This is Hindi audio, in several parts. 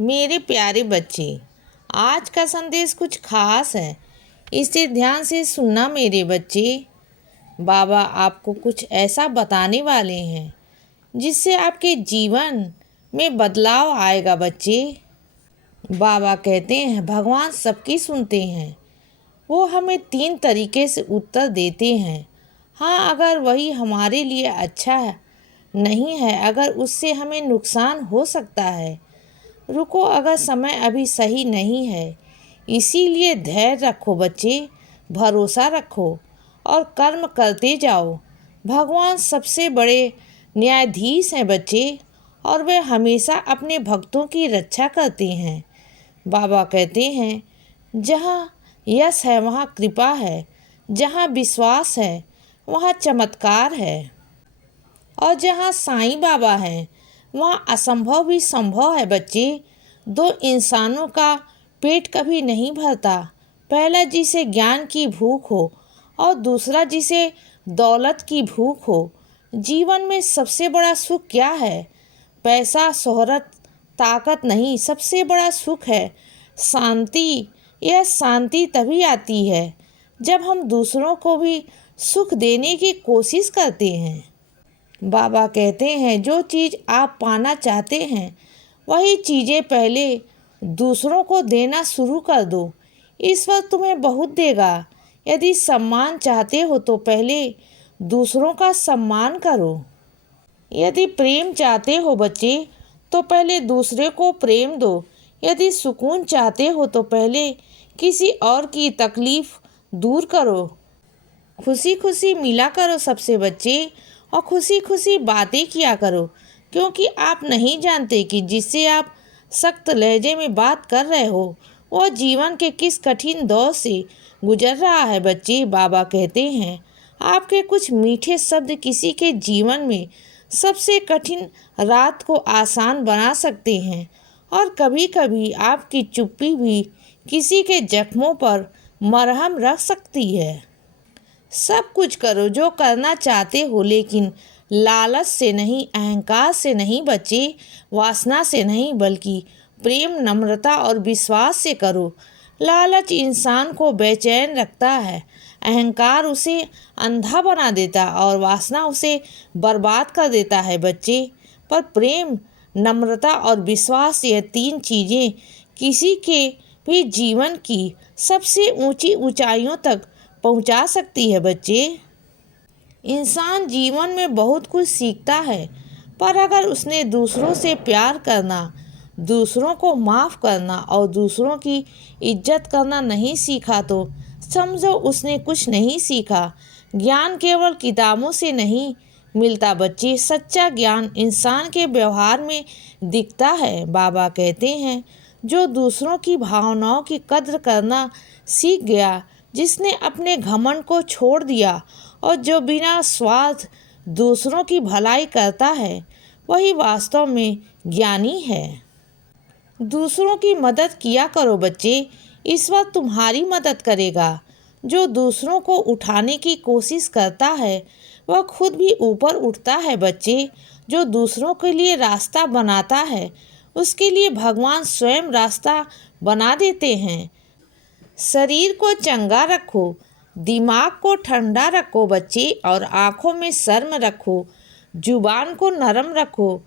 मेरे प्यारे बच्चे, आज का संदेश कुछ खास है। इसे ध्यान से सुनना मेरे बच्चे। बाबा आपको कुछ ऐसा बताने वाले हैं जिससे आपके जीवन में बदलाव आएगा बच्चे। बाबा कहते हैं भगवान सबकी सुनते हैं। वो हमें 3 तरीके से उत्तर देते हैं। हाँ, अगर वही हमारे लिए अच्छा है, नहीं है अगर उससे हमें नुकसान हो सकता है। रुको अगर समय अभी सही नहीं है। इसीलिए धैर्य रखो बच्चे, भरोसा रखो और कर्म करते जाओ। भगवान सबसे बड़े न्यायाधीश हैं बच्चे, और वे हमेशा अपने भक्तों की रक्षा करते हैं। बाबा कहते हैं जहाँ यश है वहाँ कृपा है, जहाँ विश्वास है वहाँ चमत्कार है, और जहाँ साईं बाबा हैं वहाँ असंभव भी संभव है बच्चे। 2 इंसानों का पेट कभी नहीं भरता। पहला जिसे ज्ञान की भूख हो और दूसरा जिसे दौलत की भूख हो। जीवन में सबसे बड़ा सुख क्या है? पैसा, शोहरत, ताकत नहीं। सबसे बड़ा सुख है शांति। यह शांति तभी आती है जब हम दूसरों को भी सुख देने की कोशिश करते हैं। बाबा कहते हैं जो चीज़ आप पाना चाहते हैं वही चीज़ें पहले दूसरों को देना शुरू कर दो। ईश्वर तुम्हें बहुत देगा। यदि सम्मान चाहते हो तो पहले दूसरों का सम्मान करो। यदि प्रेम चाहते हो बच्चे तो पहले दूसरे को प्रेम दो। यदि सुकून चाहते हो तो पहले किसी और की तकलीफ़ दूर करो। खुशी खुशी मिला करो सबसे बच्चे, और खुशी खुशी बातें किया करो, क्योंकि आप नहीं जानते कि जिससे आप सख्त लहजे में बात कर रहे हो वह जीवन के किस कठिन दौर से गुजर रहा है बच्चे। बाबा कहते हैं आपके कुछ मीठे शब्द किसी के जीवन में सबसे कठिन रात को आसान बना सकते हैं, और कभी कभी आपकी चुप्पी भी किसी के जख्मों पर मरहम रख सकती है। सब कुछ करो जो करना चाहते हो, लेकिन लालच से नहीं, अहंकार से नहीं बच्चे, वासना से नहीं, बल्कि प्रेम, नम्रता और विश्वास से करो। लालच इंसान को बेचैन रखता है, अहंकार उसे अंधा बना देता और वासना उसे बर्बाद कर देता है बच्चे। पर प्रेम, नम्रता और विश्वास, यह 3 चीज़ें किसी के भी जीवन की सबसे ऊंची ऊंचाइयों तक पहुंचा सकती है बच्चे। इंसान जीवन में बहुत कुछ सीखता है, पर अगर उसने दूसरों से प्यार करना, दूसरों को माफ़ करना और दूसरों की इज्जत करना नहीं सीखा तो समझो उसने कुछ नहीं सीखा। ज्ञान केवल किताबों से नहीं मिलता बच्चे। सच्चा ज्ञान इंसान के व्यवहार में दिखता है। बाबा कहते हैं जो दूसरों की भावनाओं की कद्र करना सीख गया, जिसने अपने घमंड को छोड़ दिया और जो बिना स्वार्थ दूसरों की भलाई करता है, वही वास्तव में ज्ञानी है। दूसरों की मदद किया करो बच्चे, ईश्वर तुम्हारी मदद करेगा। जो दूसरों को उठाने की कोशिश करता है वह खुद भी ऊपर उठता है बच्चे। जो दूसरों के लिए रास्ता बनाता है उसके लिए भगवान स्वयं रास्ता बना देते हैं। शरीर को चंगा रखो, दिमाग को ठंडा रखो बच्चे, और आँखों में शर्म रखो। जुबान को नरम रखो,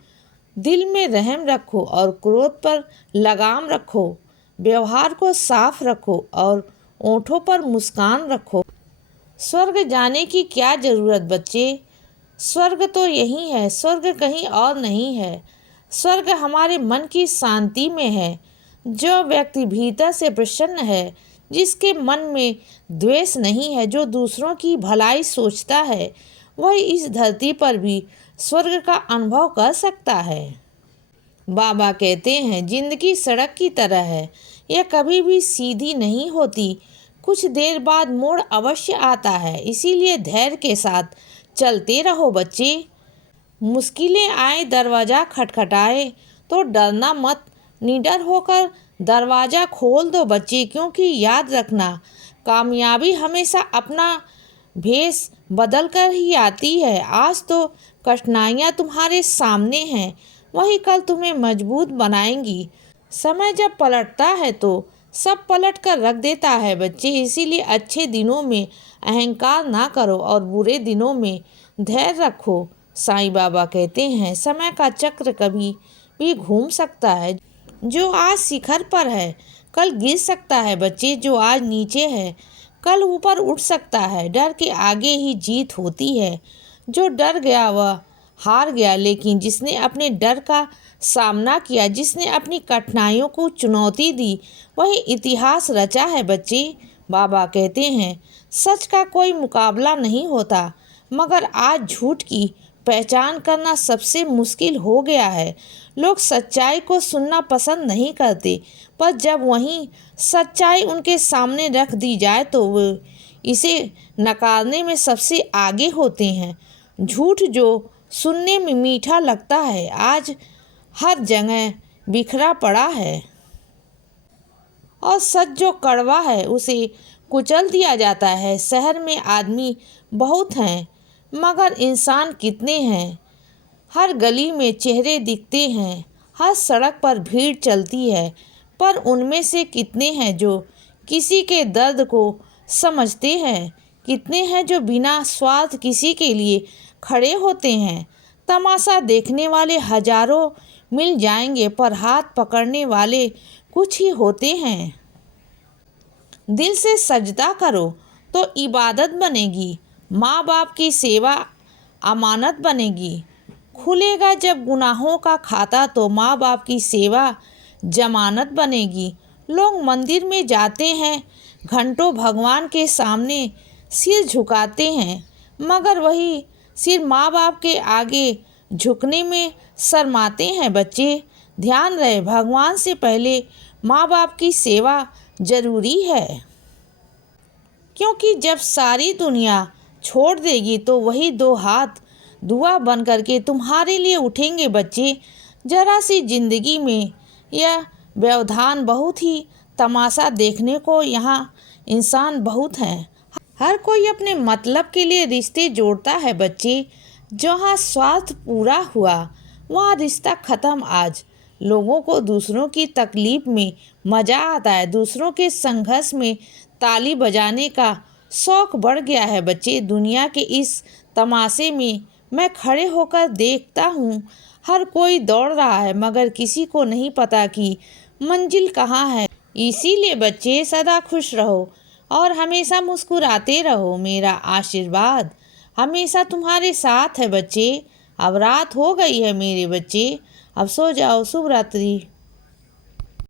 दिल में रहम रखो और क्रोध पर लगाम रखो। व्यवहार को साफ रखो और ओंठों पर मुस्कान रखो। स्वर्ग जाने की क्या ज़रूरत बच्चे? स्वर्ग तो यही है, स्वर्ग कहीं और नहीं है। स्वर्ग हमारे मन की शांति में है। जो व्यक्ति भीतर से प्रसन्न है, जिसके मन में द्वेष नहीं है, जो दूसरों की भलाई सोचता है, वह इस धरती पर भी स्वर्ग का अनुभव कर सकता है। बाबा कहते हैं जिंदगी सड़क की तरह है, यह कभी भी सीधी नहीं होती। कुछ देर बाद मोड़ अवश्य आता है, इसीलिए धैर्य के साथ चलते रहो बच्चे। मुश्किलें आए, दरवाज़ा खटखटाए तो डरना मत, निडर होकर दरवाज़ा खोल दो बच्चे, क्योंकि याद रखना कामयाबी हमेशा अपना भेष बदल कर ही आती है। आज तो कठिनाइयाँ तुम्हारे सामने हैं, वही कल तुम्हें मजबूत बनाएंगी। समय जब पलटता है तो सब पलट कर रख देता है बच्चे। इसीलिए अच्छे दिनों में अहंकार ना करो और बुरे दिनों में धैर्य रखो। साईं बाबा कहते हैं समय का चक्र कभी भी घूम सकता है। जो आज शिखर पर है कल गिर सकता है बच्चे। जो आज नीचे है कल ऊपर उठ सकता है। डर के आगे ही जीत होती है। जो डर गया वह हार गया, लेकिन जिसने अपने डर का सामना किया, जिसने अपनी कठिनाइयों को चुनौती दी, वही इतिहास रचा है बच्चे। बाबा कहते हैं सच का कोई मुकाबला नहीं होता, मगर आज झूठ की पहचान करना सबसे मुश्किल हो गया है। लोग सच्चाई को सुनना पसंद नहीं करते, पर जब वही सच्चाई उनके सामने रख दी जाए तो वो इसे नकारने में सबसे आगे होते हैं। झूठ जो सुनने में मीठा लगता है आज हर जगह बिखरा पड़ा है, और सच जो कड़वा है उसे कुचल दिया जाता है। शहर में आदमी बहुत हैं, मगर इंसान कितने हैं। हर गली में चेहरे दिखते हैं, हर सड़क पर भीड़ चलती है, पर उनमें से कितने हैं जो किसी के दर्द को समझते हैं। कितने हैं जो बिना स्वार्थ किसी के लिए खड़े होते हैं। तमाशा देखने वाले हजारों मिल जाएंगे, पर हाथ पकड़ने वाले कुछ ही होते हैं। दिल से सजदा करो तो इबादत बनेगी। माँ बाप की सेवा अमानत बनेगी। खुलेगा जब गुनाहों का खाता तो माँ बाप की सेवा जमानत बनेगी। लोग मंदिर में जाते हैं, घंटों भगवान के सामने सिर झुकाते हैं, मगर वही सिर माँ बाप के आगे झुकने में शर्माते हैं बच्चे। ध्यान रहे भगवान से पहले माँ बाप की सेवा जरूरी है, क्योंकि जब सारी दुनिया छोड़ देगी तो वही दो हाथ दुआ बन करके तुम्हारे लिए उठेंगे बच्चे। जरा सी जिंदगी में यह व्यवधान बहुत ही तमाशा देखने को यहाँ इंसान बहुत हैं। हर कोई अपने मतलब के लिए रिश्ते जोड़ता है बच्चे। जहाँ स्वार्थ पूरा हुआ वहाँ रिश्ता ख़त्म। आज लोगों को दूसरों की तकलीफ में मज़ा आता है, दूसरों के संघर्ष में ताली बजाने का शौक़ बढ़ गया है बच्चे। दुनिया के इस तमाशे में मैं खड़े होकर देखता हूँ, हर कोई दौड़ रहा है, मगर किसी को नहीं पता कि मंजिल कहाँ है। इसीलिए बच्चे सदा खुश रहो और हमेशा मुस्कुराते रहो। मेरा आशीर्वाद हमेशा तुम्हारे साथ है बच्चे। अब रात हो गई है मेरे बच्चे, अब सो जाओ। शुभ रात्रि।